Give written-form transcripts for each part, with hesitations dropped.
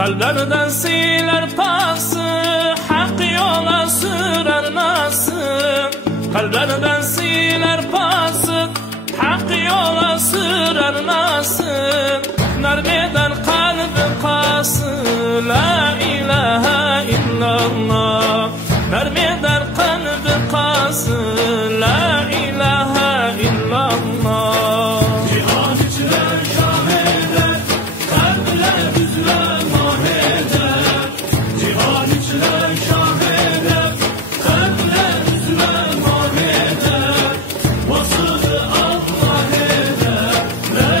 Kalplerden siler pası, hak yola sürer nasıl? Kalplerden siler pası, hak yola sürer nasıl? Nereden kalbin kası, la ilahe illallah. Nereden kalbin kası, la ilahe illallah. Cihan içine şah eder, kalpler bizle mah eder. Cihan içine şah eder, kalpler bizle mah eder. Vasılı Allah eder, la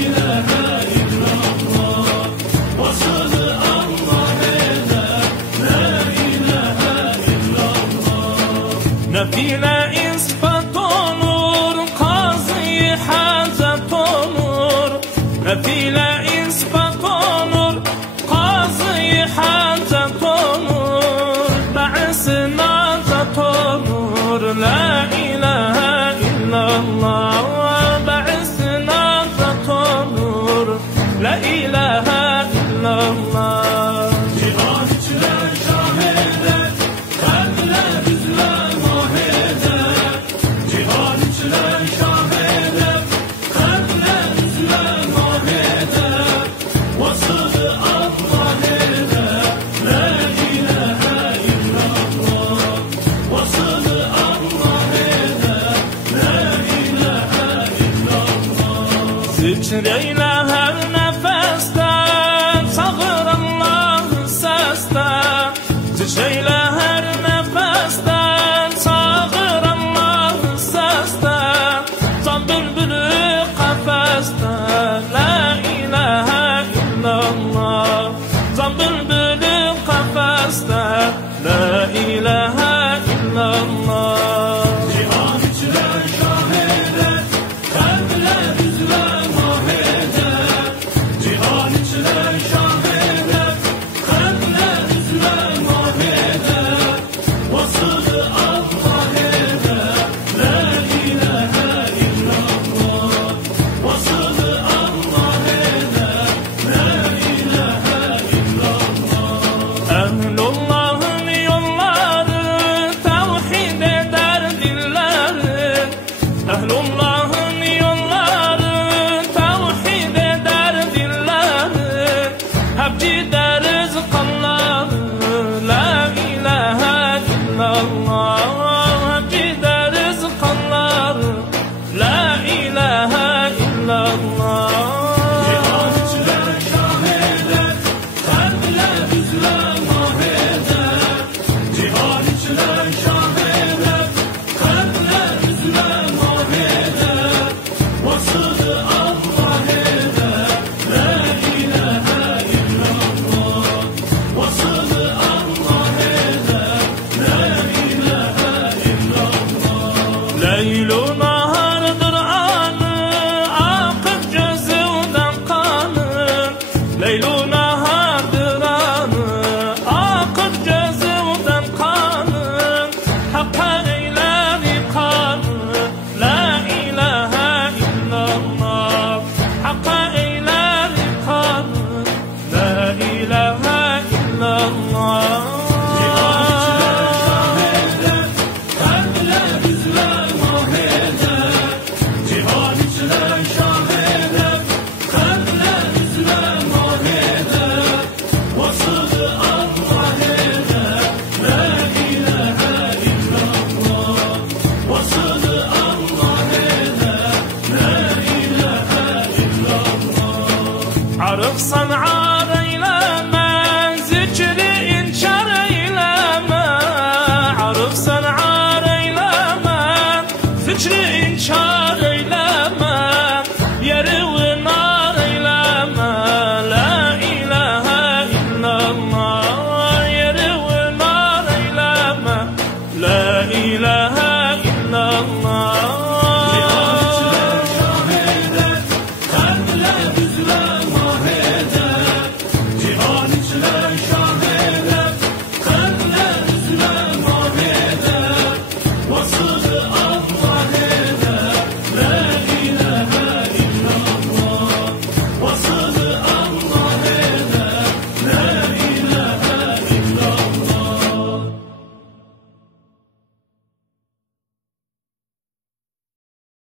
ilahe illallah. Vasılı Allah eder, la ilahe illallah. Nefile ispat olur, kazı hazat olur. Nefile ispat olur, kazı hazat olur. Ba'sı nazat olur, la ilahe illallah. Ba'sı nazat olur, la ilahe illallah. Cihan içine şah eder, kalpler bizle mah eder. Cihan içine şah eder, kalpler bizle mah eder. Vasılı Allah eder, la ilahe illallah. Vasılı Allah eder, la ilahe illallah. Zikreyle her nefeste, çağır Allah'ı seste. Zikreyle her nefeste, çağır Allah'ı seste. Can bülbülü kafeste, la ilahe illallah. Can bülbülü kafeste, la ilahe illallah. Cihan içine şah eder, kalpler bizle mah eder. Cihan içine şah eder, kalpler bizle mah eder. Vasılı Allah eder, la ilahe illallah. Vasılı Allah eder, la ilahe illallah. Ehlullah'ın yolları tevhid eder dilleri. Ehlullah'ın yolları tevhid eder dilleri. Hep gideriz kanları, la ilahe illallah. Hep gideriz kanları, la ilahe illallah. Cihan içine şah eder, kalpler bizle mah eder. Cihan içine şah eder, kalpler bizle mah eder. Vasılı Allah eder, la ilahe illallah. Vasılı Allah eder, la ilahe illallah. Leylu nahardır anı, akıp gözünden kanı. Leylu nahardır anı, akıp gözünden kanı. Hakka eyleri kanı, la ilahe illallah. Hakka eyleri kanı, la ilahe illallah. Cihan içine şah eder, kalpler bizle mah eder. Cihan içine şah eder, kalpler bizle mah eder. Vasılı Allah eder, la ilahe illallah. Vasılı Allah eder, la ilahe illallah. Arıksan ar eyleme,